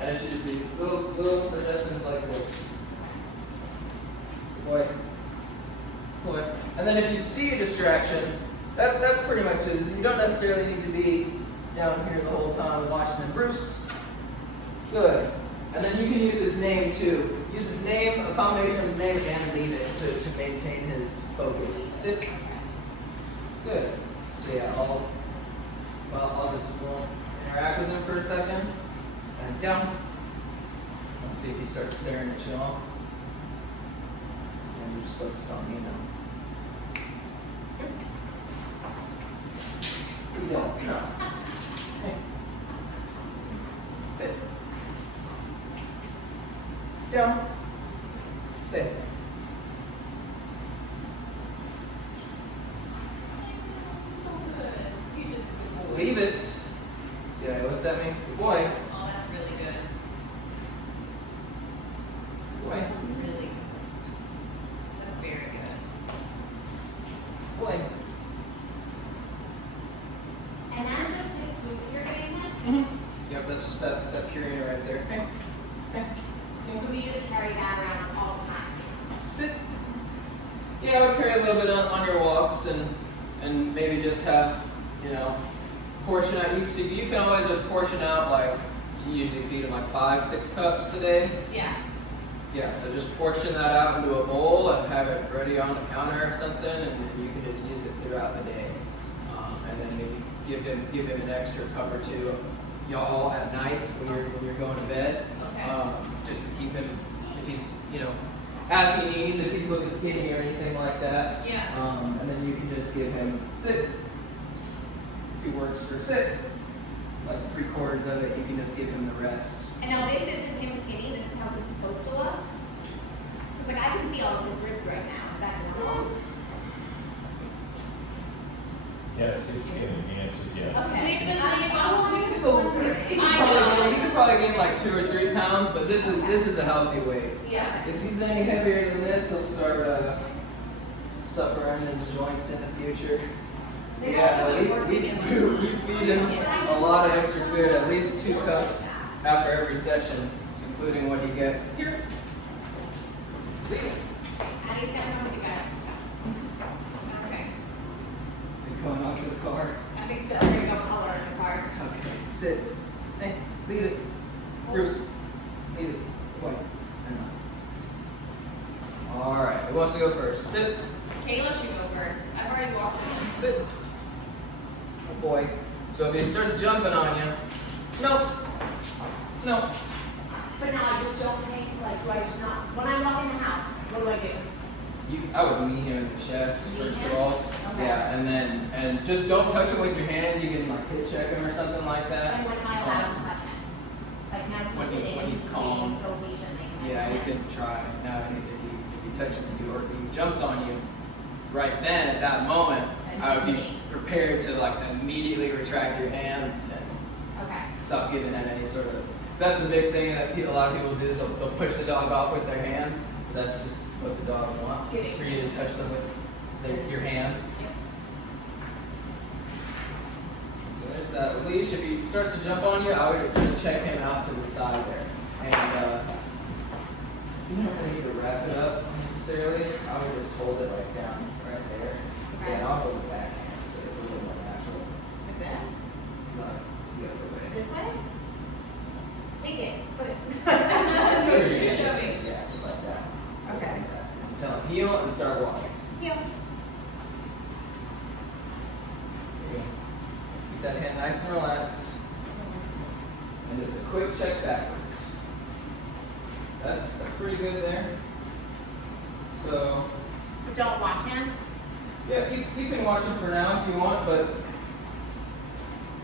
And it should just be little adjustments like this. Boy. Boy. And then if you see a distraction, that's pretty much it. You don't necessarily need to be down here the whole time watching him. Bruce. Good. And then you can use his name too. Use his name, a combination of his name and leave it to maintain his focus. Sit. Good. So yeah, I'll just interact with him for a second. And down. Let's see if he starts staring at you all. And you're just focused on me now. You don't. No. Hey. Sit. Down. Stay. So good. You just good boy. Leave it. See how he looks at me? Good boy. Oh, that's really good. Good boy. That's really good. That's very good. Good boy. And that's just his swoop you're doing it? Yep, that's just that Purina right there. Hey. Hey. So we just carry that around all the time. Sit. Yeah, I would carry a little bit on your walks and maybe just have, portion out. You can always just portion out, like, you usually feed them like 5-6 cups a day. Yeah. Yeah, so just portion that out into a bowl and have it ready on the counter or something, and you can just use it throughout the day. And then maybe give him an extra cup or two, y'all, at night when you're going to bed. Okay. Just to keep him, if he's, as he needs, if he's looking skinny or anything like that. Yeah. And then you can just give him sit. If he works for sit, like 3/4 of it, you can just give him the rest. And now this isn't him skinny, this is how he's supposed to look. Because like I can see all of his ribs right now. Is that normal? Yes, he's skinny. The answer is yes. Okay. Leave us So wondering. he could probably gain like 2 or 3 pounds, but this is a healthy weight. Yeah. If he's any heavier than this, he'll start suffering his joints in the future. Yeah, we feed him a lot of extra food, at least 2 cups after every session, including what he gets. Here. Leave it. How do you sound with you guys? Okay. You're going off to the car. I think so. There's no color in the card. Okay. Sit. Hey, leave it. Bruce. Leave it. Go ahead. Alright, who wants to go first? Sit. Kayla should go first. I've already walked in. Sit. Good boy. So if he starts jumping on you, no. No. But now I just don't think, like, do I just not, when I walk in the house, what do I do? I would knee him in the chest first of all. Okay. Yeah, and just don't touch him with your hands. You can like hit check him or something like that. And when am I allowed to touch him? Like now When he's he's- sitting, when he's calm. so patiently. Yeah, you can try. Now if he touches you or if he jumps on you, right then at that moment, I would be prepared to like immediately retract your hands and Okay. stop giving him any sort of. That's the big thing that a lot of people do is they'll push the dog off with their hands. That's just what the dog wants, for you to touch them with your hands. Yep. So there's that leash. If he starts to jump on you, I would just check him out to the side there. And you don't really need to wrap it up necessarily. I would just hold it like down right there. Okay. And I'll go with backhand so it's a little more natural. Like this? Not the other way. This way? Take it. Put it. Put your hands, Show me. yeah, just like that. Just Okay. like that. Just tell him heel and start walking. Heel. There you go. Keep that hand nice and relaxed. And just a quick check backwards. That's pretty good there. So But don't watch him. yeah, you can watch him for now if you want, but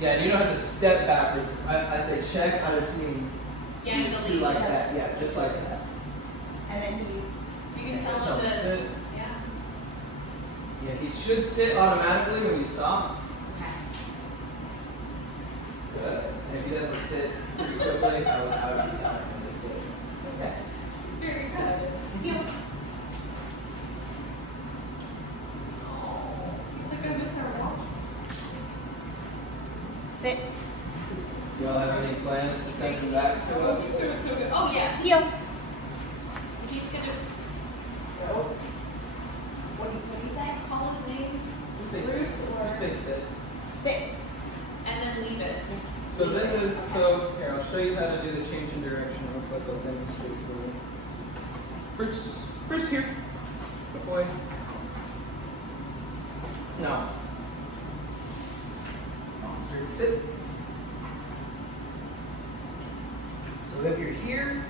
yeah, you don't have to step backwards. I say check, I just mean Yeah, the do leash. like that. Yeah, just like that. And then he's. You can tell Tell him him to. sit. Yeah. Yeah, he should sit automatically when you stop. Okay. Good. And if he doesn't sit pretty quickly, I would be telling him to sit. Okay. He's very excited. Heel. Oh, he's like, I miss our walks. Sit. Y'all have any plans then just to send him back to us. So good. Oh, yeah. Heel. He's gonna. What do you say? Call his name? Just say, Bruce or- just say sit. Sit. And then leave it. So this is, so here, I'll show you how to do the change in direction real quick. I'll demonstrate for you. Bruce here. Good boy. No. Monster, sit. So if you're here,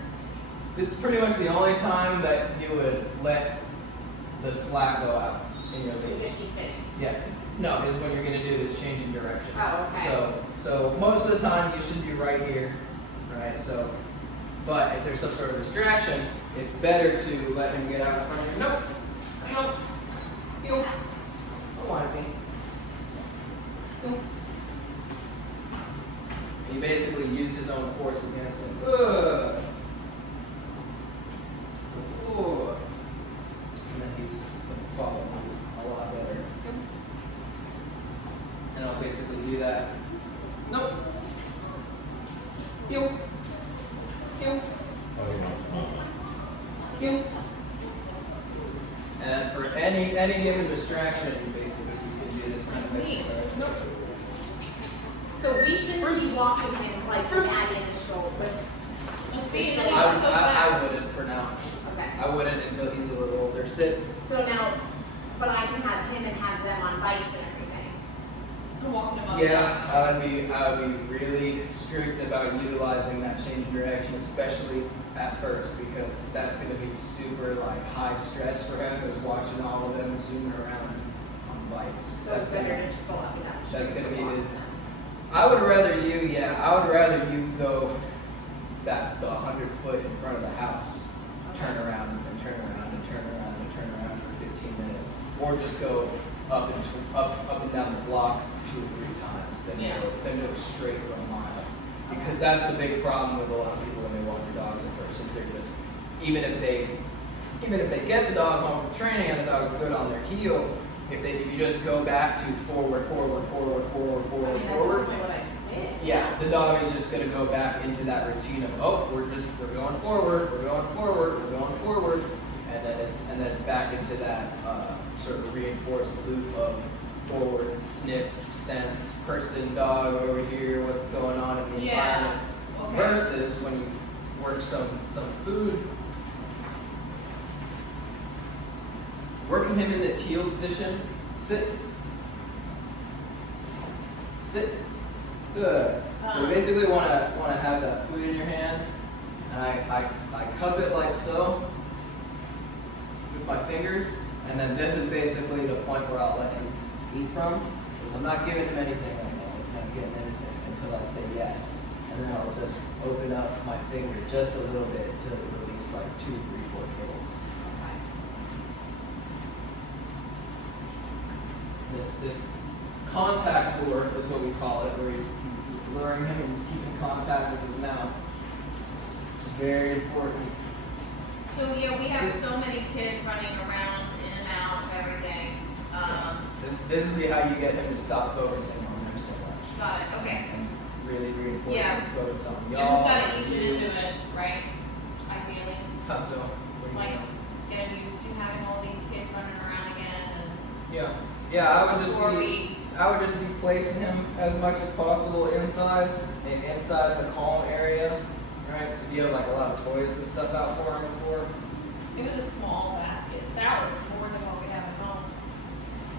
this is pretty much the only time that you would let the slack go out in your Is leash. it she's sitting? Yeah. No, is when you're gonna do this change in direction. Oh, okay. So most of the time you should be right here, right? So, but if there's some sort of distraction, it's better to let him get out in front of you. Nope. Nope. Heel. Don't want to be. Heel. He basically used his own force against him. Good. Good. And then he's gonna follow me a lot better. And I'll basically do that. Nope. Heel. Heel. Oh, he wants mama. Heel. And for any given distraction, you basically you can do this kind of exercise. Nope. So we shouldn't Bruce. be walking him like Bruce. that in the stroller. Let's see. And then he I, just goes back. I wouldn't for now. Okay. I wouldn't until he's a little older. Sit. So now, but I can have him and have them on bikes and everything. I'm walking him up. Yeah, I would be really strict about utilizing that change in direction, especially at first, because that's going to be super like high stress for him. Is watching all of them zooming around on bikes. So it's better to just go up and down the That's street gonna and be walk. his. I would rather you go that the 100 foot in front of the house, turn around and turn around and turn around and turn around for 15 minutes, or just go up and down the block 2 or 3 times, then go straight for a mile. Because that's the big problem with a lot of people when they walk their dogs at first, is they're just even if they get the dog home from training and the dog's good on their heel, if you just go back to forward, forward, forward, forward, I forward, mean, that's forward, normally what I did. yeah, the dog is just gonna go back into that routine of, oh, we're going forward, we're going forward, we're going forward, and then it's back into that sort of reinforced loop of forward, sniff, sense, person, dog over here, what's going on in the Yeah. environment. Okay. Versus when you work some food, working him in this heel position, sit, good. So you basically want to have that food in your hand, and I cup it like so with my fingers, and then this is basically the point where I'll let him eat from. 'Cause I'm not giving him anything right now. He's not getting anything until I say yes, and then I'll just open up my finger just a little bit to release like 2, 3, 4 kibbles. This contact lure is what we call it, where he's luring him and he's keeping contact with his mouth. It's very important. So yeah, we have so many kids running around in and out of everything. This would be how you get him to stop focusing on them so much. Got it. Okay. And really reinforce Yeah. and focus on And y'all. we've got to ease it you. into it, right? Ideally, How so? What do you like mean? get them used to having all these kids running around again, Yeah, I would just be placing him as much as possible inside the calm area, right? So you have like a lot of toys and stuff out for him before. and it was a small basket. That was more than what we have at home.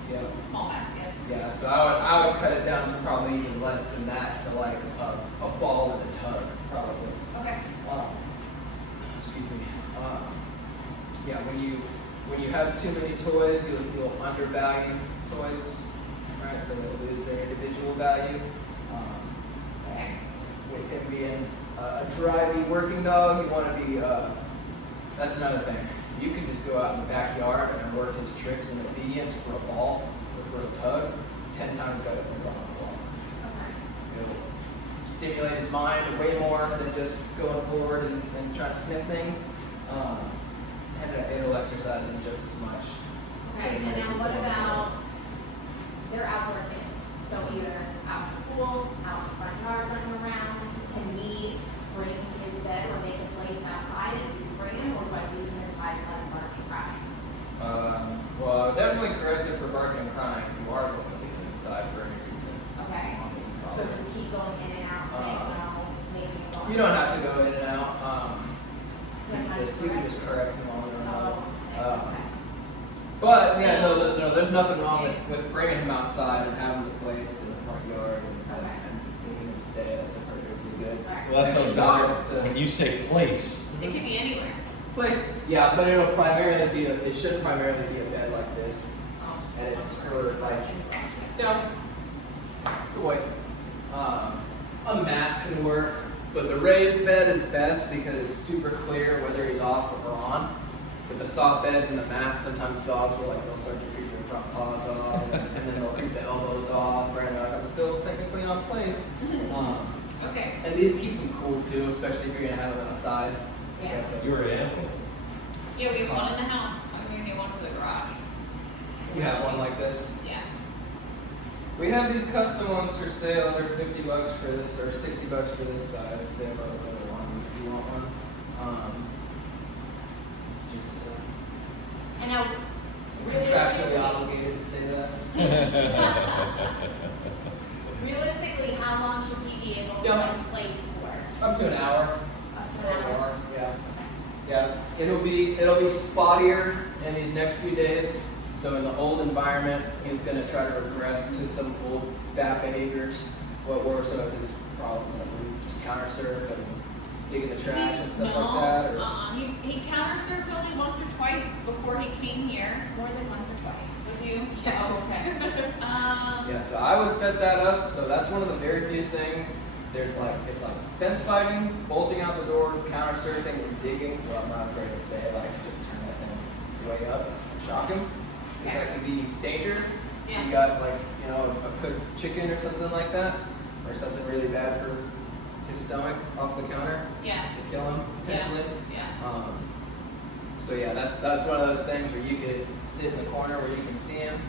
Yeah. It was a small basket. Yeah, so I would cut it down to probably even less than that, to like a ball and a tug, probably. Okay. Excuse me. Yeah, when you have too many toys, you'll undervalue toys, right? So they'll lose their individual value. Okay. With him being a drivey working dog, you want to be. That's another thing. You can just go out in the backyard and work his tricks in obedience for a ball or for a tug 10 times better than going on the ball. Okay. It'll stimulate his mind way more than just going forward and trying to sniff things. And it'll exercise him just as much. Okay, and now what about, they're outdoor kids, so either out in the pool, out in the front yard running around, can we bring his bed or make a place outside and we bring him, or do I leave him inside and let him bark and cry? Well, I would definitely correct it for barking and crying if you are going to leave it inside for any reason. Okay, so just keep going in and out, saying no, making it go. You don't have to go in and out. So I'm not You can just correct him on and Oh, out. okay. But yeah, no, there's nothing wrong with bringing him outside and having the place in the front yard and making him stay. That's a perfectly good. Alright. Well, that's And what I'm dogs to- When you say place, It could be anywhere. place. Yeah, but it'll primarily be it should primarily be a bed like this, and it's for like good boy. A mat can work, but the raised bed is best because it's super clear whether he's off or on. With the soft beds and the mats, sometimes dogs will they'll start to creep their front paws off, and then they'll creep the elbows off, right? Like, I'm still technically on place. Okay. And these keep them cool too, especially if you're gonna have them outside. Yeah. you're an animal. Yeah, we have one in the house. I'm gonna get one for the garage. You have one like this. Yeah. We have these custom ones for sale. They're $50 for this, or $60 for this size. They have another one if you want one. It's just And now, contractually obligated to say that. realistically, how long should he be able to Yeah. run place for? Up to an hour. Up to Or an hour? more. Yeah. Yeah. It'll be spottier in these next few days. So in the old environment, he's going to try to regress to some old bad behaviors. What were some of his problems? Like just counter surf and digging the trash and stuff like that. Or? He counter surfed only once or twice before he came here More than once or twice. with you. Yeah. Okay. Yeah, so I would set that up. So that's one of the very few things. It's like fence fighting, bolting out the door, counter surfing, and digging. Well, I'm not afraid to say just turn that thing way up and shock him. Because that can be dangerous. Yeah. You got a cooked chicken or something like that, or something really bad for his stomach off the counter Yeah. to kill him potentially. Yeah. So yeah, that's one of those things where you could sit in the corner where you can see him.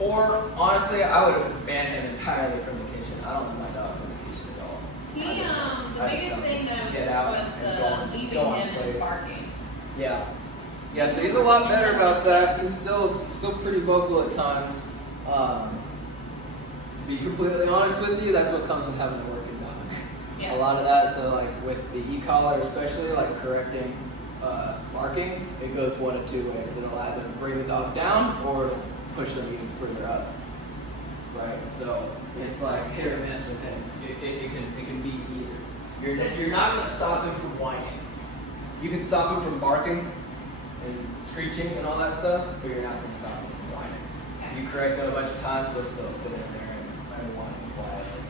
Or honestly, I would ban him entirely from the kitchen. I don't want my dogs in the kitchen at all. He, I just the biggest tell thing him that to get out was and the leaving go on him and place. barking. Yeah. Yeah, so he's a lot better about that. He's still pretty vocal at times. To be completely honest with you, that's what comes with having a working dog. Yeah. A lot of that, so like with the e-collar especially, like correcting barking, it goes one of two ways. It'll either bring the dog down or it'll push them even further up. Right? So it's like hit or miss with him. It can be either. You're not gonna stop him from whining. You can stop him from barking and screeching and all that stuff, but you're not gonna stop him from whining. If you correct him a bunch of times, he'll still sit in there and whine quietly.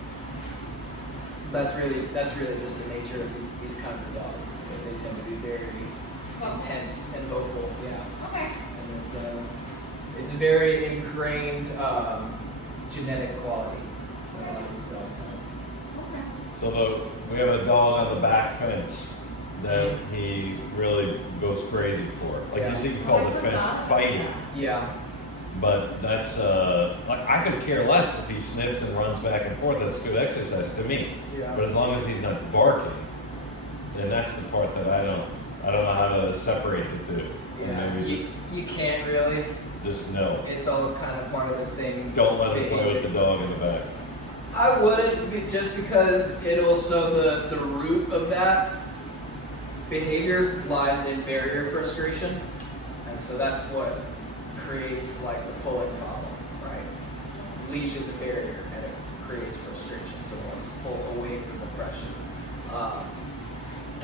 That's really just the nature of these kinds of dogs. Is that they tend to be very intense and vocal. Yeah, Okay. and it's a very ingrained genetic quality that a lot of these dogs have. Okay. So we have a dog on the back fence that he really goes crazy for. Like you see, you call the fence fighting, Yeah, but that's like I could care less if he sniffs and runs back and forth. That's good exercise to me. yeah. But as long as he's not barking, then that's the part that I don't know how to separate the two. Yeah, Maybe you can't really. just no. It's all kind of part of the same. Don't let him play behavior. with the dog in the back. I wouldn't, just because the root of that behavior lies in barrier frustration, and so that's what creates like the pulling problem, right? Leash is a barrier, and it creates frustration, so it wants to pull away from the pressure.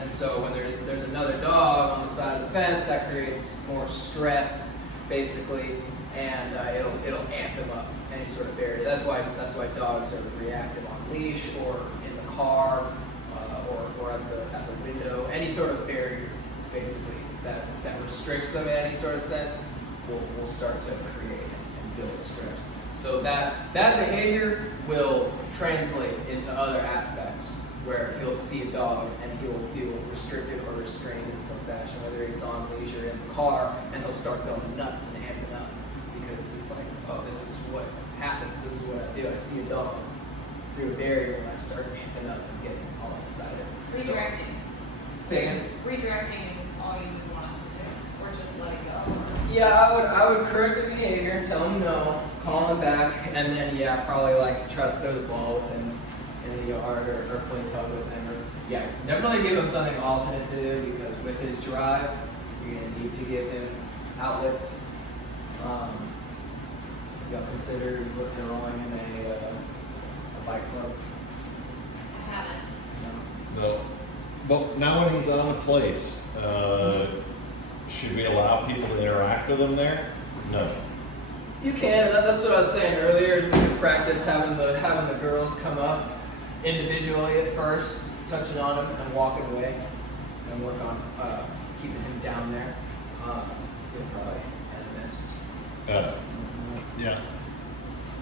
And so when there's another dog on the side of the fence, that creates more stress, basically, and it'll amp him up. Any sort of barrier. That's why dogs are reactive on leash or in the car or at the window. Any sort of barrier, basically, that restricts them in any sort of sense will start to create and build stress. So that behavior will translate into other aspects where he'll see a dog and he'll feel restricted or restrained in some fashion, whether he's on leash or in the car, and he'll start going nuts and amping up because it's like, oh, this is what happens. This is what I do. I see a dog. through a barrier when I start amping up and getting all excited. So, Redirecting. say again? Redirecting is all you want us to do, or just let it go. Yeah, I would correct the behavior and tell him no, call him back, and then yeah, probably like try to throw the ball with him in the yard or play tug with him. Or yeah, definitely give him something alternate to do because with his drive, you're gonna need to give him outlets. Consider enrolling in a bike club. I haven't. No. But now when he's on the place, should we allow people to interact with him there? No. You can, and that's what I was saying earlier. Is we can practice having the girls come up individually at first, touching on him and walking away, and work on keeping him down there. Is probably and this. Yeah.